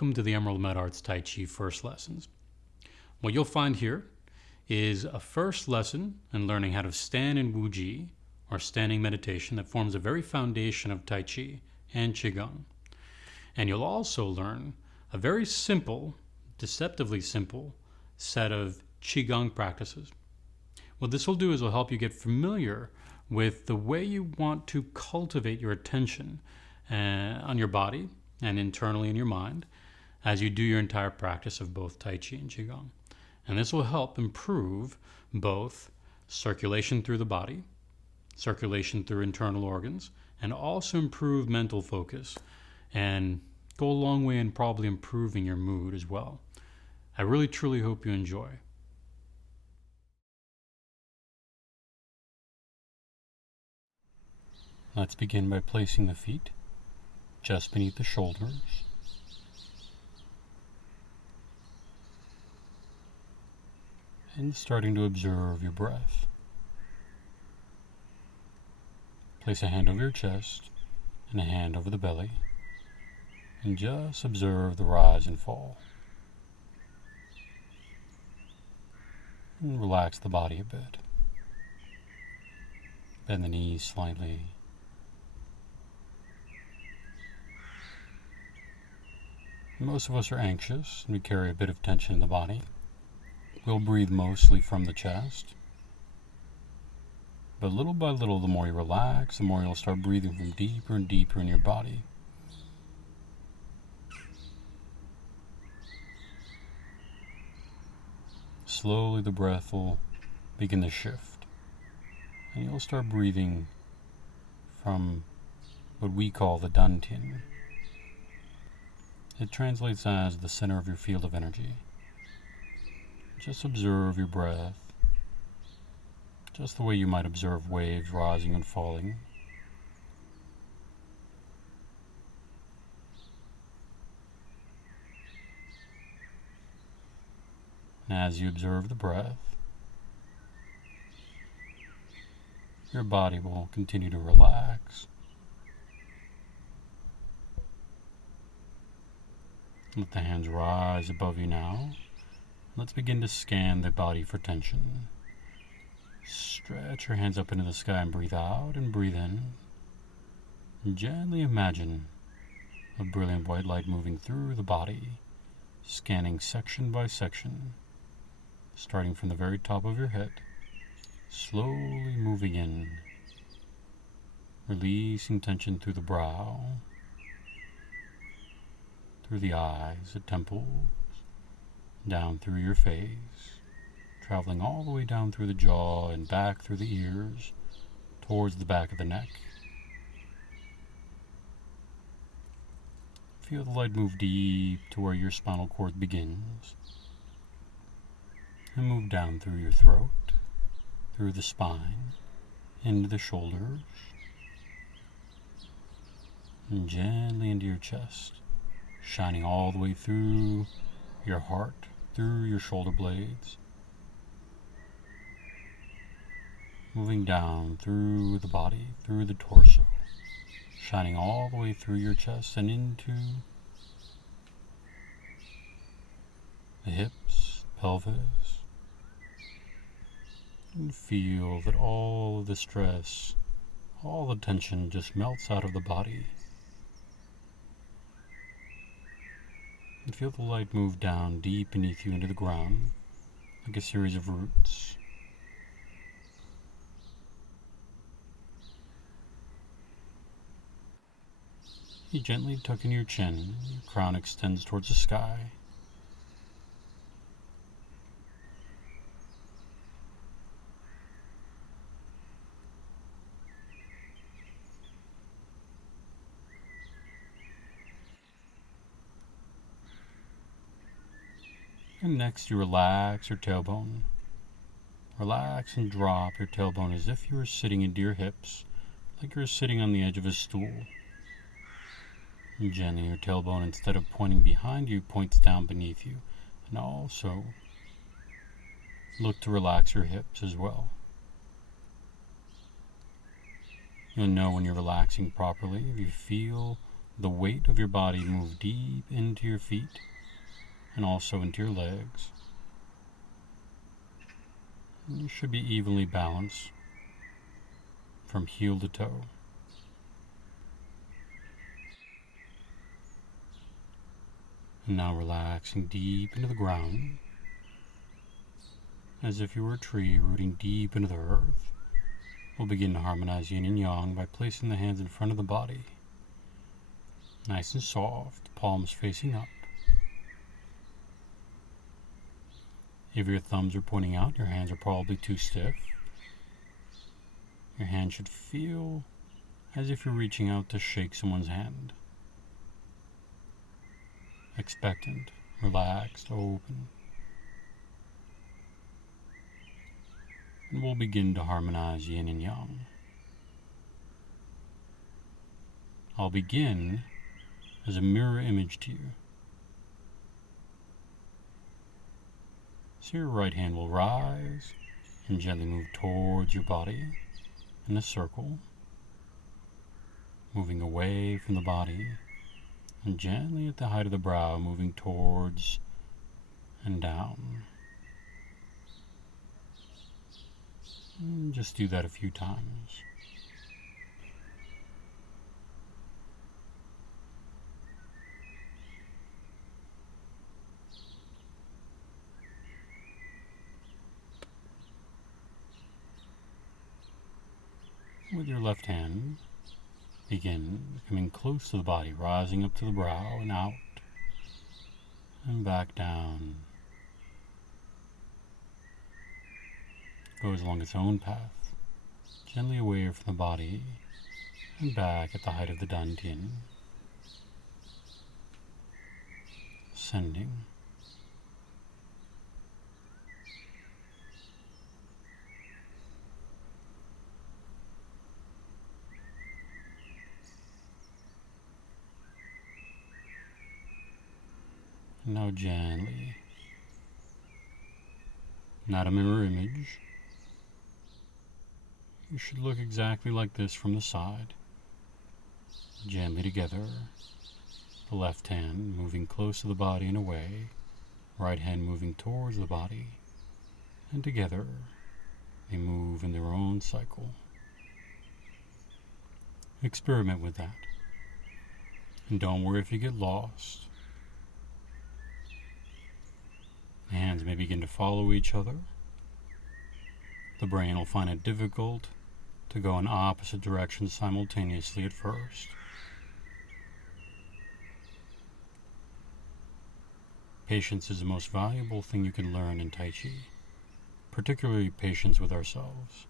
Welcome to the Emerald Med Arts Tai Chi First Lessons. What you'll find here is a first lesson in learning how to stand in wuji, or standing meditation, that forms a very foundation of Tai Chi and Qigong. And you'll also learn a very simple, deceptively simple set of Qigong practices. What this will do is it'll help you get familiar with the way you want to cultivate your attention on your body and internally in your mind as you do your entire practice of both Tai Chi and Qigong. And this will help improve both circulation through the body, circulation through internal organs, and also improve mental focus and go a long way in probably improving your mood as well. I really truly hope you enjoy. Let's begin by placing the feet just beneath the shoulders. And starting to observe your breath. Place a hand over your chest and a hand over the belly, and just observe the rise and fall. And relax the body a bit. Bend the knees slightly. Most of us are anxious and we carry a bit of tension in the body. We'll breathe mostly from the chest. But little by little, the more you relax, the more you'll start breathing from deeper and deeper in your body. Slowly the breath will begin to shift. And you'll start breathing from what we call the dantian. It translates as the center of your field of energy. Just observe your breath, just the way you might observe waves rising and falling. And as you observe the breath, your body will continue to relax. Let the hands rise above you now. Let's begin to scan the body for tension. Stretch your hands up into the sky and breathe out and breathe in. And gently imagine a brilliant white light moving through the body, scanning section by section, starting from the very top of your head, slowly moving in, releasing tension through the brow, through the eyes, the temples, down through your face, traveling all the way down through the jaw and back through the ears, towards the back of the neck. Feel the light move deep to where your spinal cord begins, and move down through your throat, through the spine, into the shoulders, and gently into your chest, shining all the way through your heart, through your shoulder blades, moving down through the body, through the torso, shining all the way through your chest and into the hips, pelvis, and feel that all of the stress, all the tension just melts out of the body. And feel the light move down deep beneath you into the ground, like a series of roots. You gently tuck in your chin, your crown extends towards the sky. And next you relax your tailbone. Relax and drop your tailbone as if you were sitting into your hips, like you're sitting on the edge of a stool. And gently your tailbone, instead of pointing behind you, points down beneath you. And also look to relax your hips as well. You'll know when you're relaxing properly if you feel the weight of your body move deep into your feet and also into your legs. You should be evenly balanced from heel to toe. And now relaxing deep into the ground, as if you were a tree rooting deep into the earth. We'll begin to harmonize yin and yang by placing the hands in front of the body. Nice and soft, palms facing up. If your thumbs are pointing out, your hands are probably too stiff. Your hand should feel as if you're reaching out to shake someone's hand. Expectant, relaxed, open. And we'll begin to harmonize yin and yang. I'll begin as a mirror image to you. So your right hand will rise and gently move towards your body in a circle, moving away from the body, and gently at the height of the brow, moving towards and down. And just do that a few times. With your left hand, begin coming close to the body, rising up to the brow and out, and back down. Goes along its own path, gently away from the body, and back at the height of the dantian. Ascending. And now gently, not a mirror image. You should look exactly like this from the side. Gently together, the left hand moving close to the body and away, right hand moving towards the body, and together they move in their own cycle. Experiment with that. And don't worry if you get lost. The hands may begin to follow each other. The brain will find it difficult to go in opposite directions simultaneously at first. Patience is the most valuable thing you can learn in Tai Chi, particularly patience with ourselves.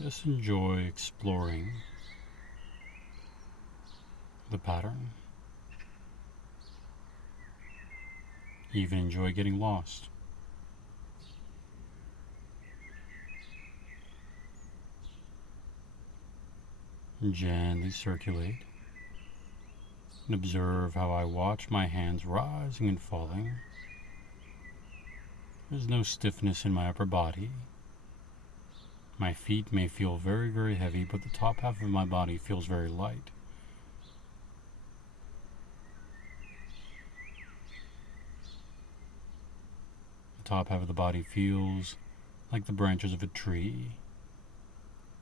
Just enjoy exploring the pattern. Even enjoy getting lost. Gently circulate and observe how I watch my hands rising and falling. There's no stiffness in my upper body. My feet may feel very, very heavy, but the top half of my body feels very light. The top half of the body feels like the branches of a tree,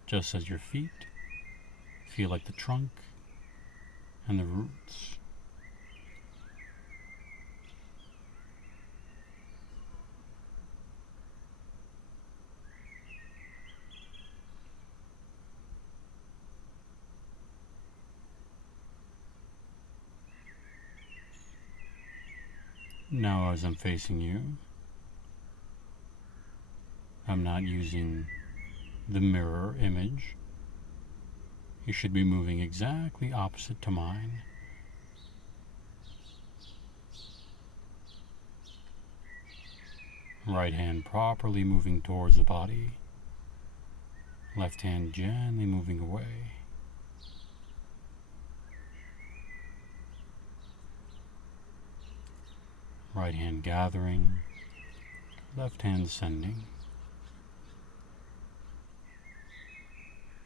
just as your feet feel like the trunk and the roots. Now as I'm facing you, I'm not using the mirror image. You should be moving exactly opposite to mine. Right hand properly moving towards the body. Left hand gently moving away. Right hand gathering. Left hand sending.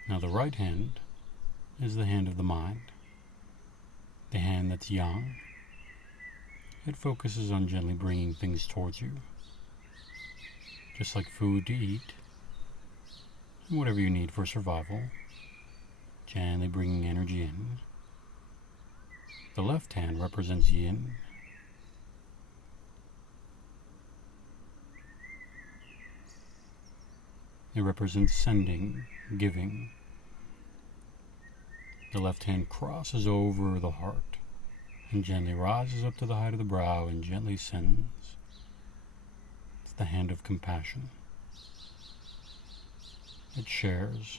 Now the right hand is the hand of the mind, the hand that's yang. It focuses on gently bringing things towards you, just like food to eat, and whatever you need for survival, gently bringing energy in. The left hand represents yin. It represents sending, giving. The left hand crosses over the heart and gently rises up to the height of the brow and gently sends. It's the hand of compassion. It shares.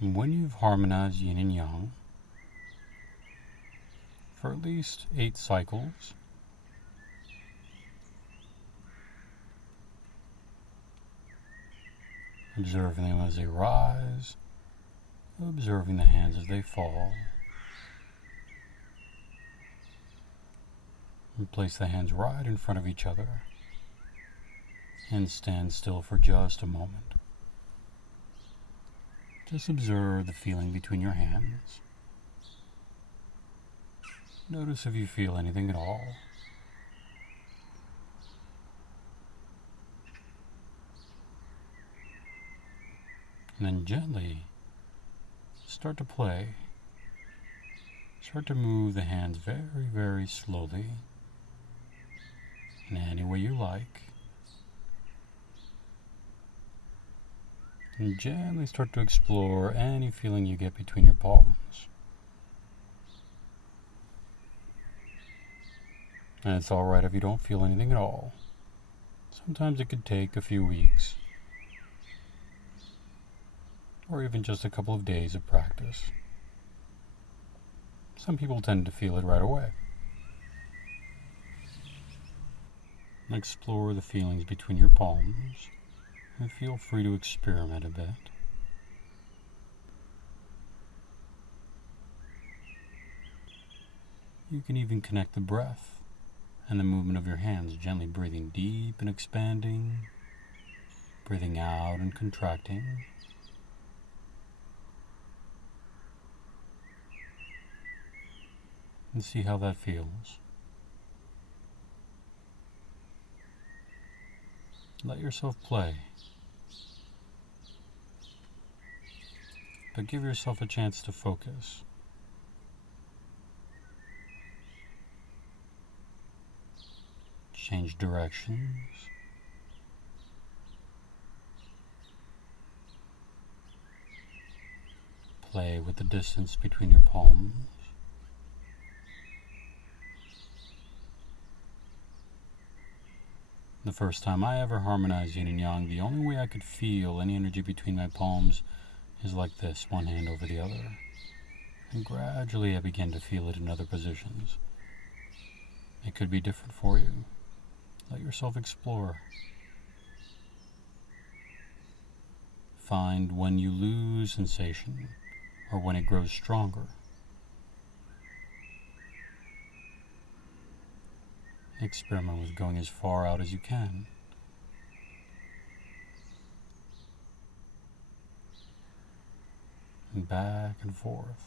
And when you've harmonized yin and yang for at least 8 cycles, observing them as they rise, observing the hands as they fall, and place the hands right in front of each other and stand still for just a moment. Just observe the feeling between your hands. Notice if you feel anything at all. And then gently start to play. Start to move the hands very, very slowly in any way you like. And gently start to explore any feeling you get between your palms. And it's alright if you don't feel anything at all. Sometimes it could take a few weeks, or even just a couple of days of practice. Some people tend to feel it right away. Explore the feelings between your palms, and feel free to experiment a bit. You can even connect the breath and the movement of your hands, gently breathing deep and expanding, breathing out and contracting. And see how that feels. Let yourself play, but give yourself a chance to focus. Change directions. Play with the distance between your palms. The first time I ever harmonized yin and yang, the only way I could feel any energy between my palms is like this, one hand over the other. And gradually I began to feel it in other positions. It could be different for you. Let yourself explore. Find when you lose sensation or when it grows stronger. Experiment with going as far out as you can. And back and forth.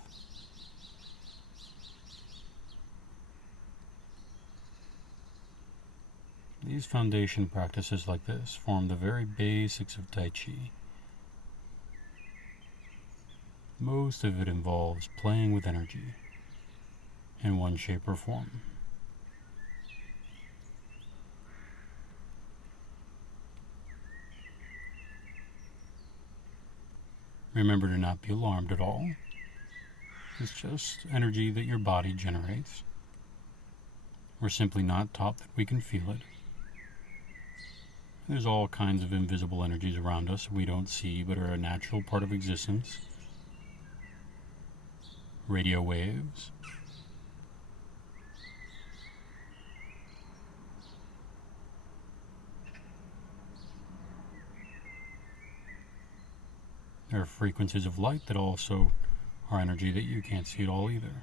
These foundation practices like this form the very basics of Tai Chi. Most of it involves playing with energy in one shape or form. Remember to not be alarmed at all. It's just energy that your body generates. We're simply not taught that we can feel it. There's all kinds of invisible energies around us we don't see but are a natural part of existence. Radio waves. There are frequencies of light that also are energy that you can't see at all either.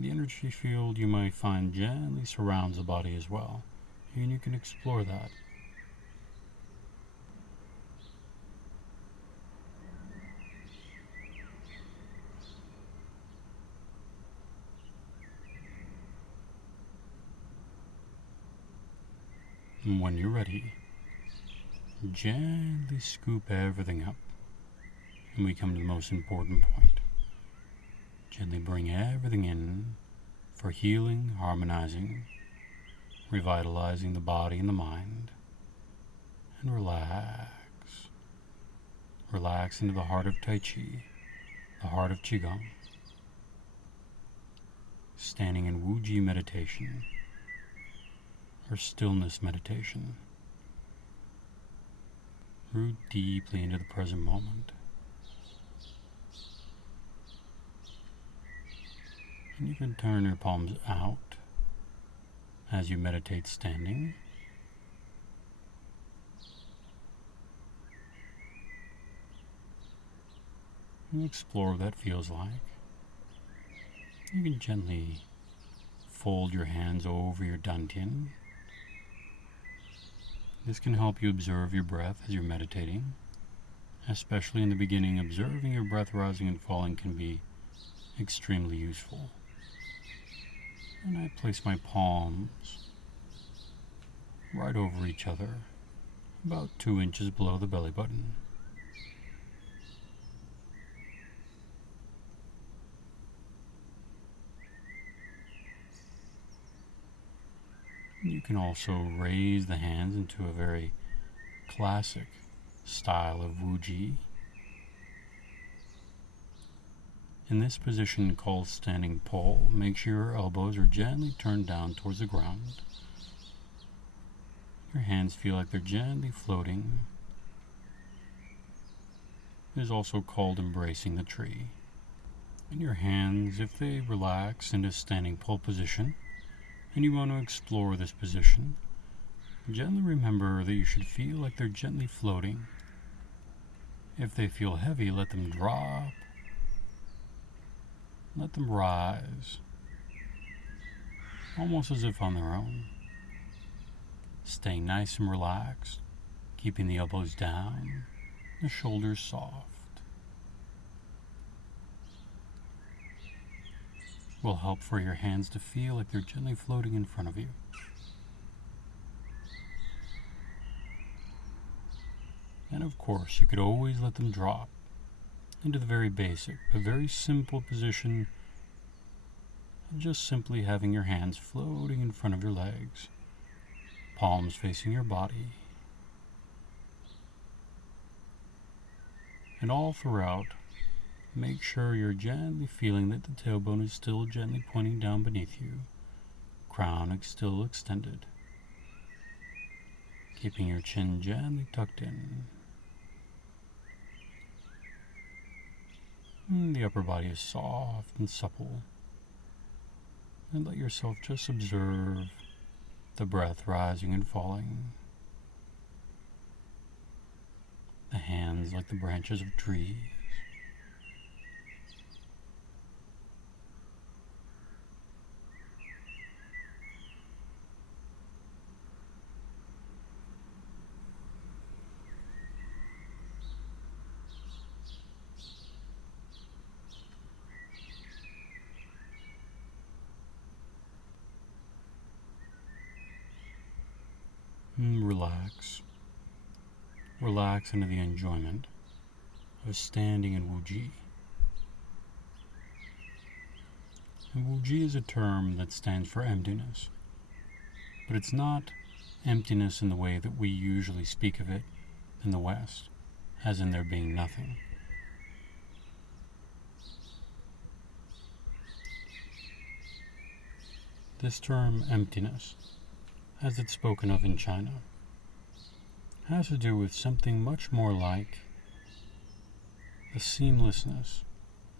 The energy field you might find gently surrounds the body as well, and you can explore that. And when you're ready, gently scoop everything up, and we come to the most important point. Gently bring everything in for healing, harmonizing, revitalizing the body and the mind, and relax. Relax into the heart of Tai Chi, the heart of Qigong, standing in wuji meditation, or stillness meditation. Root deeply into the present moment. And you can turn your palms out as you meditate standing. And explore what that feels like. You can gently fold your hands over your dantian. This can help you observe your breath as you're meditating. Especially in the beginning, observing your breath rising and falling can be extremely useful. And I place my palms right over each other, about 2 inches below the belly button. You can also raise the hands into a very classic style of wuji. In this position called standing pole, make sure your elbows are gently turned down towards the ground. Your hands feel like they're gently floating. It is also called embracing the tree. And your hands, if they relax into standing pole position, and you want to explore this position, gently remember that you should feel like they're gently floating. If they feel heavy, let them drop. Let them rise, almost as if on their own. Staying nice and relaxed, keeping the elbows down, the shoulders soft. Will help for your hands to feel like they're gently floating in front of you. And of course, you could always let them drop into the very basic, but very simple position of just simply having your hands floating in front of your legs, palms facing your body. And all throughout, make sure you're gently feeling that the tailbone is still gently pointing down beneath you, crown is still extended, keeping your chin gently tucked in. And the upper body is soft and supple. And let yourself just observe the breath rising and falling. The hands like the branches of trees. And relax. Relax into the enjoyment of standing in wuji. And wuji is a term that stands for emptiness, but it's not emptiness in the way that we usually speak of it in the West, as in there being nothing. This term emptiness, as it's spoken of in China, has to do with something much more like the seamlessness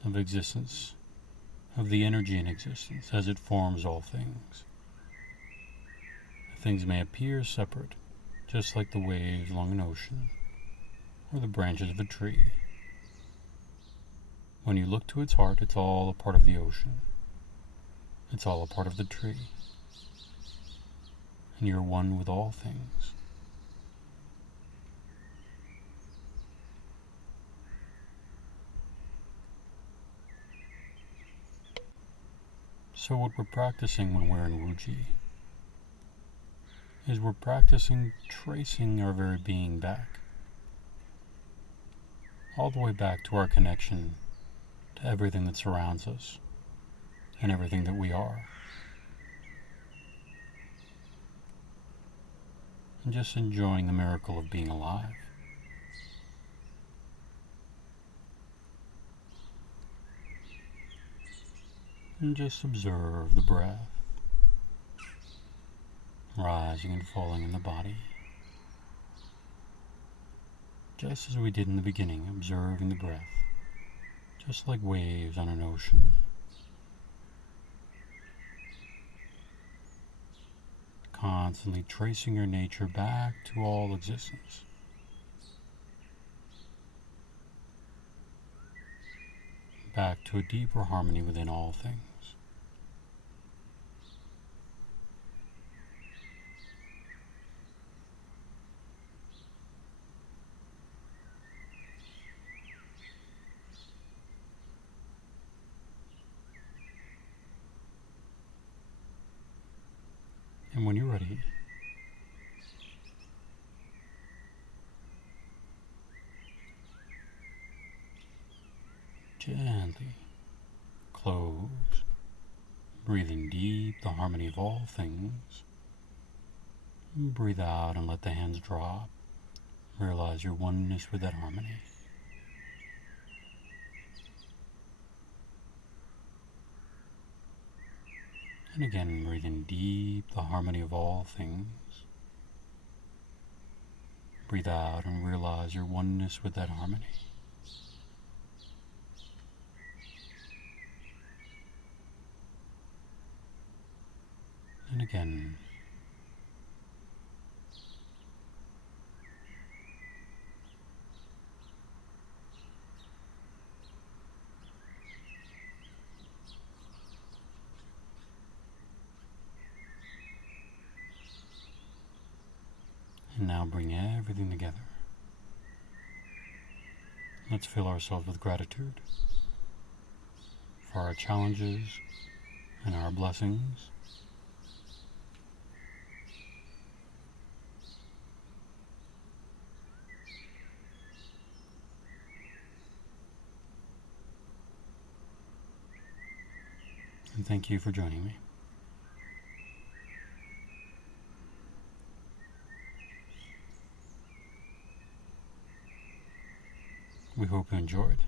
of existence, of the energy in existence as it forms all things. Things may appear separate, just like the waves along an ocean, or the branches of a tree. When you look to its heart, it's all a part of the ocean. It's all a part of the tree. And you're one with all things. So what we're practicing when we're in wuji is we're practicing tracing our very being back. All the way back to our connection to everything that surrounds us and everything that we are. And just enjoying the miracle of being alive. And just observe the breath rising and falling in the body. Just as we did in the beginning, observing the breath, just like waves on an ocean. Constantly tracing your nature back to all existence. Back to a deeper harmony within all things. And when you're ready, gently close, breathing deep the harmony of all things. Breathe out and let the hands drop. Realize your oneness with that harmony. And again, breathing deep the harmony of all things. Breathe out and realize your oneness with that harmony. And again, and now bring everything together. Let's fill ourselves with gratitude for our challenges and our blessings. And thank you for joining me. We hope you enjoyed.